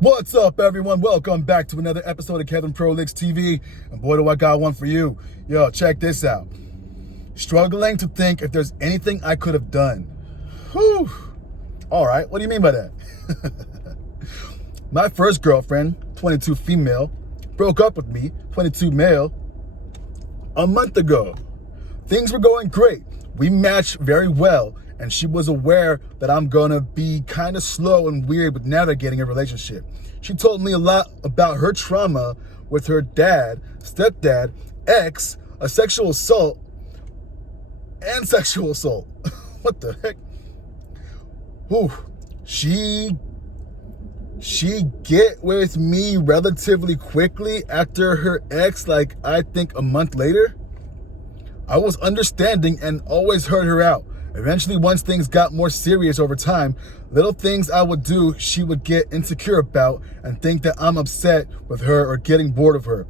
What's up, everyone? Welcome back to another episode of Kevin Prolix TV. And boy, do I got one for you. Yo, check this out. Struggling to think if there's anything I could have done. Whew. All right, what do you mean by that? My first girlfriend, 22 female, broke up with me, 22 male, a month ago. Things were going great. We matched very well, and she was aware that I'm gonna be kind of slow and weird with navigating a relationship. She told me a lot about her trauma with her dad, stepdad, ex, a sexual assault, and sexual assault. What the heck? Whew. She get with me relatively quickly after her ex, like I think a month later. I was understanding and always heard her out. Eventually, once things got more serious over time, little things I would do, she would get insecure about and think that I'm upset with her or getting bored of her.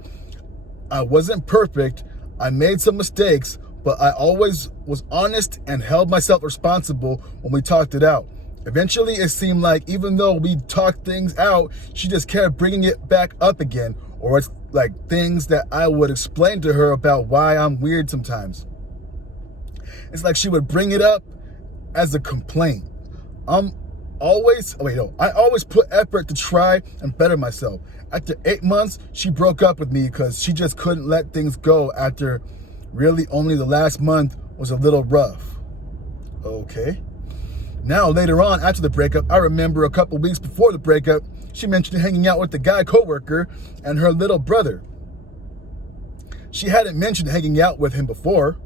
I wasn't perfect. I made some mistakes, but I always was honest and held myself responsible when we talked it out. Eventually, it seemed like even though we talked things out, she just kept bringing it back up again, or it's like things that I would explain to her about why I'm weird sometimes. It's like she would bring it up as a complaint. I always put effort to try and better myself. After 8 months, she broke up with me because she just couldn't let things go after really only the last month was a little rough. Okay. Now, later on, after the breakup, I remember a couple weeks before the breakup, she mentioned hanging out with the guy coworker and her little brother. She hadn't mentioned hanging out with him before.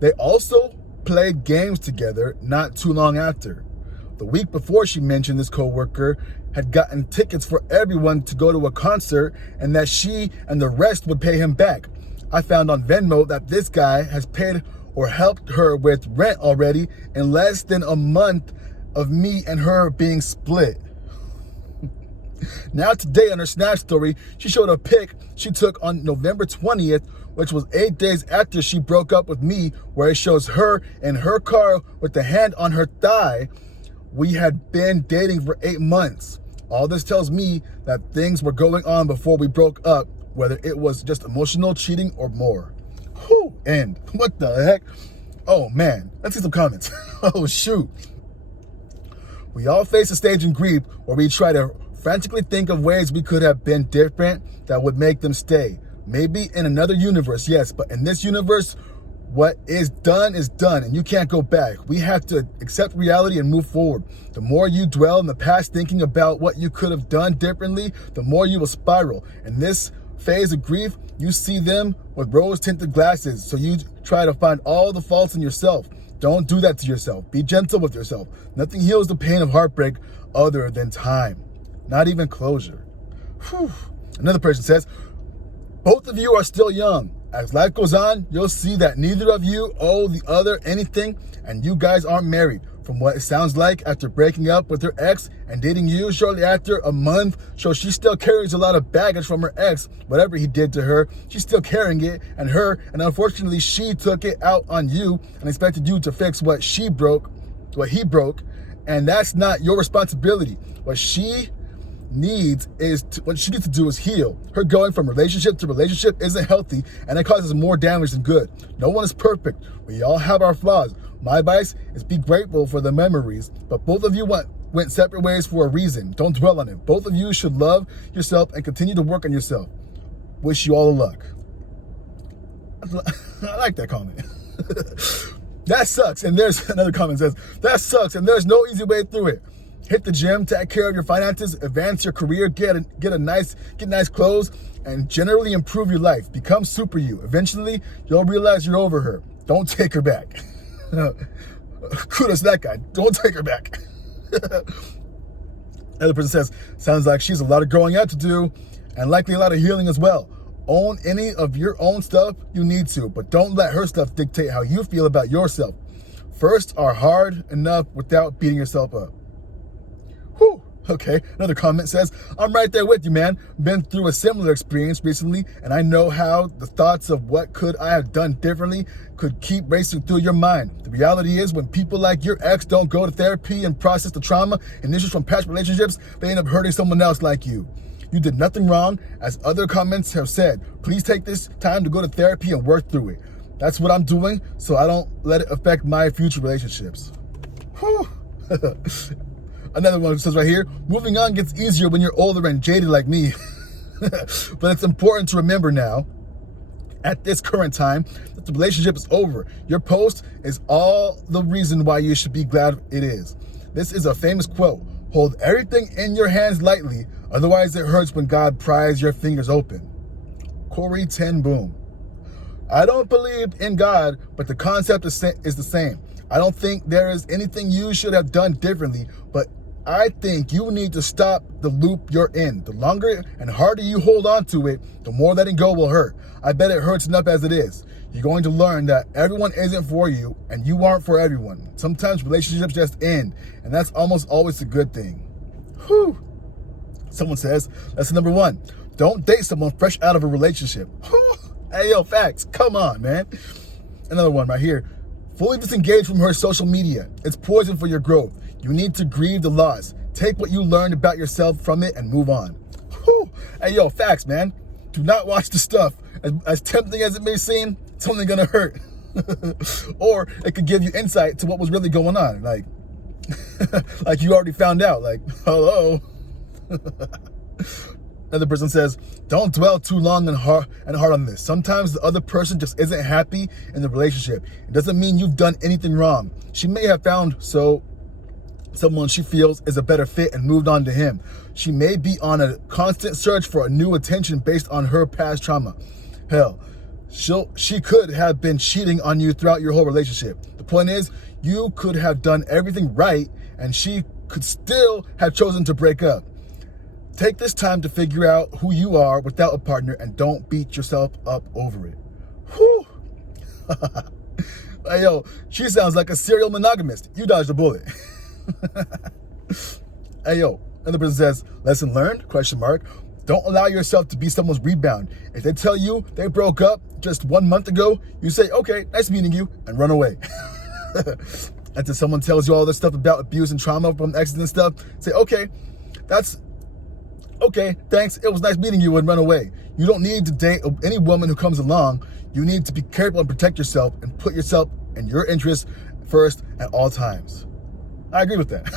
They also played games together not too long after. The week before, she mentioned this coworker had gotten tickets for everyone to go to a concert and that she and the rest would pay him back. I found on Venmo that this guy has paid or helped her with rent already in less than a month of me and her being split. Now today on her Snap story, she showed a pic she took on November 20th, which was 8 days after she broke up with me, where it shows her in her car with the hand on her thigh. We had been dating for 8 months. All this tells me that things were going on before we broke up, whether it was just emotional cheating or more. Whew, and what the heck? Oh man, let's see some comments. Oh shoot. We all face a stage in grief where we try to frantically think of ways we could have been different that would make them stay. Maybe in another universe, yes, but in this universe, what is done, and you can't go back. We have to accept reality and move forward. The more you dwell in the past thinking about what you could have done differently, the more you will spiral. In this phase of grief, you see them with rose-tinted glasses, so you try to find all the faults in yourself. Don't do that to yourself. Be gentle with yourself. Nothing heals the pain of heartbreak other than time. Not even closure. Whew. Another person says, both of you are still young. As life goes on, you'll see that neither of you owe the other anything, and you guys aren't married. From what it sounds like, after breaking up with her ex and dating you shortly after a month, so she still carries a lot of baggage from her ex. Whatever he did to her, she's still carrying it, and unfortunately she took it out on you and expected you to fix what he broke, and that's not your responsibility. What she needs to do is heal. Her going from relationship to relationship isn't healthy, and it causes more damage than good. No one is perfect. We all have our flaws. My advice is be grateful for the memories, but both of you went separate ways for a reason. Don't dwell on it. Both of you should love yourself and continue to work on yourself. Wish you all the luck. I like that comment. That sucks. And there's another comment that says, that sucks and there's no easy way through it. Hit the gym, take care of your finances, advance your career, get nice clothes, and generally improve your life. Become super you. Eventually, you'll realize you're over her. Don't take her back. Kudos to that guy. Don't take her back. Another person says, sounds like she's a lot of growing up to do and likely a lot of healing as well. Own any of your own stuff you need to, but don't let her stuff dictate how you feel about yourself. First are hard enough without beating yourself up. Whew. Okay, another comment says, I'm right there with you, man. Been through a similar experience recently, and I know how the thoughts of what could I have done differently could keep racing through your mind. The reality is, when people like your ex don't go to therapy and process the trauma and issues from past relationships, they end up hurting someone else like you. You did nothing wrong. As other comments have said, please take this time to go to therapy and work through it. That's what I'm doing, so I don't let it affect my future relationships. Whew. Another one says right here, moving on gets easier when you're older and jaded like me. But it's important to remember now, at this current time, that the relationship is over. Your post is all the reason why you should be glad it is. This is a famous quote. Hold everything in your hands lightly, otherwise it hurts when God pries your fingers open. Corey Ten Boom. I don't believe in God, but the concept is the same. I don't think there is anything you should have done differently, but I think you need to stop the loop you're in. The longer and harder you hold on to it, the more letting go will hurt. I bet it hurts enough as it is. You're going to learn that everyone isn't for you and you aren't for everyone. Sometimes relationships just end, and that's almost always a good thing. Whew. Someone says, lesson number 1, don't date someone fresh out of a relationship. Hey, yo, facts. Come on, man. Another one right here. Fully disengage from her social media. It's poison for your growth. You need to grieve the loss. Take what you learned about yourself from it and move on. Whew. Hey, yo, facts, man. Do not watch the stuff. As tempting as it may seem, it's only going to hurt. Or it could give you insight to what was really going on. Like, like you already found out. Like, hello. Another person says, don't dwell too long and hard on this. Sometimes the other person just isn't happy in the relationship. It doesn't mean you've done anything wrong. She may have found someone she feels is a better fit and moved on to him. She may be on a constant search for a new attention based on her past trauma. Hell, she could have been cheating on you throughout your whole relationship. The point is, you could have done everything right and she could still have chosen to break up. Take this time to figure out who you are without a partner and don't beat yourself up over it. Whew. Hey, yo, she sounds like a serial monogamist. You dodged a bullet. Hey, yo, another person says, lesson learned, ? Don't allow yourself to be someone's rebound. If they tell you they broke up just 1 month ago, you say, okay, nice meeting you, and run away. Until someone tells you all this stuff about abuse and trauma from exes and stuff, say, okay, thanks, it was nice meeting you, and run away. You don't need to date any woman who comes along. You need to be careful and protect yourself and put yourself and your interests first at all times. I agree with that.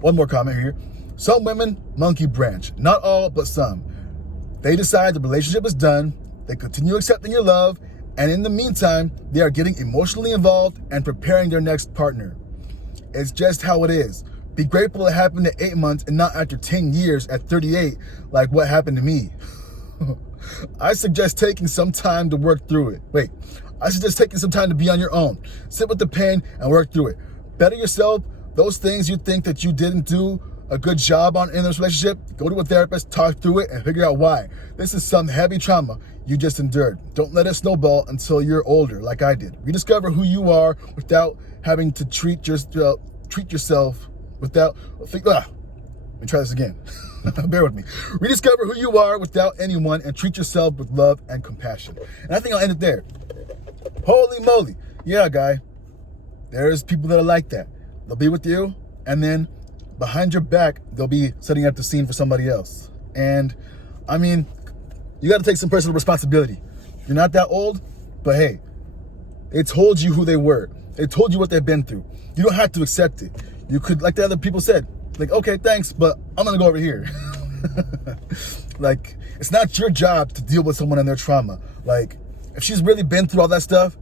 One more comment here. Some women monkey branch. Not all, but some. They decide the relationship is done. They continue accepting your love. And in the meantime, they are getting emotionally involved and preparing their next partner. It's just how it is. Be grateful it happened at 8 months and not after 10 years at 38, like what happened to me. I suggest taking some time to work through it. I suggest taking some time to be on your own. Sit with the pain and work through it. Better yourself. Those things you think that you didn't do a good job on in this relationship, go to a therapist, talk through it, and figure out why. This is some heavy trauma you just endured. Don't let it snowball until you're older, like I did. Rediscover who you are without having to treat yourself without... Let me try this again. Bear with me. Rediscover who you are without anyone and treat yourself with love and compassion. And I think I'll end it there. Holy moly. Yeah, guy. There's people that are like that. They'll be with you, and then behind your back, they'll be setting up the scene for somebody else. And, I mean, you got to take some personal responsibility. You're not that old, but hey, they told you who they were. They told you what they've been through. You don't have to accept it. You could, like the other people said, like, okay, thanks, but I'm going to go over here. Like, it's not your job to deal with someone and their trauma. Like, if she's really been through all that stuff,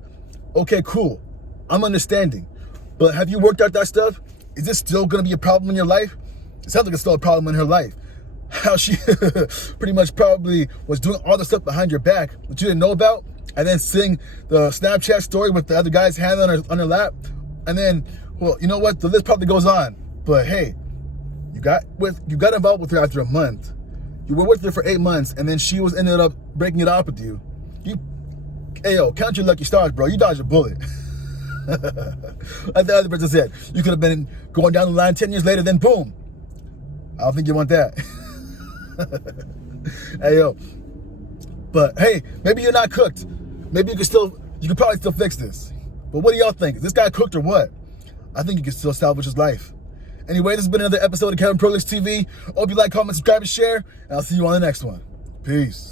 okay, cool. I'm understanding. But have you worked out that stuff? Is this still going to be a problem in your life? It sounds like it's still a problem in her life. How she pretty much probably was doing all the stuff behind your back that you didn't know about, and then seeing the Snapchat story with the other guy's hand on her lap. And then, well, you know what? The list probably goes on. But hey, you got involved with her after a month. You were with her for 8 months, and then she ended up breaking it off with you. Hey, yo, count your lucky stars, bro. You dodged a bullet. Like the other person said, you could have been going down the line 10 years later, then boom, I don't think you want that. Hey, yo. But hey, maybe you're not cooked. Maybe you could probably still fix this. But what do y'all think? Is this guy cooked or what? I think you can still salvage his life. Anyway, this has been another episode of Kevin Prolix TV. Hope you like, comment, subscribe, and share. And I'll see you on the next one. Peace.